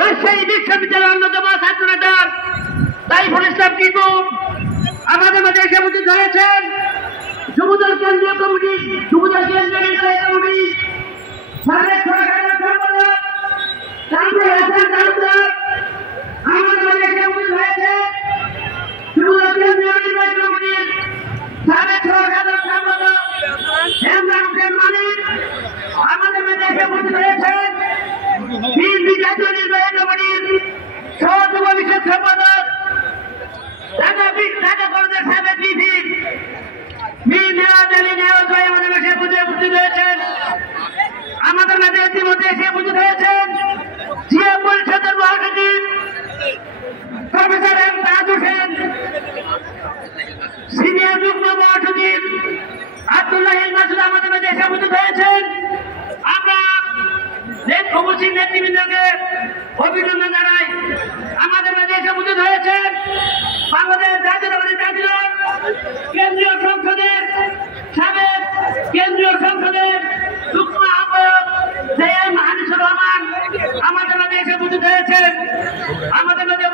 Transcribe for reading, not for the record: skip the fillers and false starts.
রাজশাহী বিশ্ববিদ্যালয়ের অন্যতম ছাত্র নেতা সাইফুল ইসলাম টিপু আমাদের মাঝে এসে উপস্থিত হয়েছেন। যুবদল কেন্দ্রীয় কমিটি, যুবদল কেন্দ্রীয় নির্বাহী কমিটি সাবেক সরকারের সম্পাদক তানভীর হাসান তালুকদার আমাদের মাঝে এসে উপস্থিত হয়েছেন। যুবদল কেন্দ্রীয় নির্বাহী কমিটির সাবেক সরকারের সম্পাদক হেমরান হোসেন মানিক আমাদের মাঝে এসে উপস্থিত হয়েছেন। বিএনপি জাতীয় নির্বাহী কমিটির সহযোগী পরিষদ সম্পাদক ঢাকা কলেজের সাবেক ডিসি মীর নেওয়াজ আলী নেওয়াজ ভাই আমাদের মাঝে উপস্থিত হয়েছেন। আমাদের মাঝে ইতিমধ্যে এসে উপস্থিত হয়েছেন জিয়া পরিষদের মহাসচিব প্রফেসর এম তাজ হোসেন, সিনিয়র যুগ্ম মহাসচিব আব্দুল্লাহ মাসুদ আমাদের মাঝে এসে উপস্থিত হয়েছেন। আমরা উপস্থিত নেতৃবৃন্দকে অভিনন্দন জানাই। আমাদের মাঝে এসে উপস্থিত হয়েছেন বাংলাদেশ জাতীয়তাবাদী দল কেন্দ্রীয় সংসদের সাবেক কেন্দ্রীয় সংসদের যুগ্ম আহ্বায়ক জেএম হানিফুর রহমান আমাদের মাঝে এসে উপস্থিত হয়েছেন। আমাদের মাঝে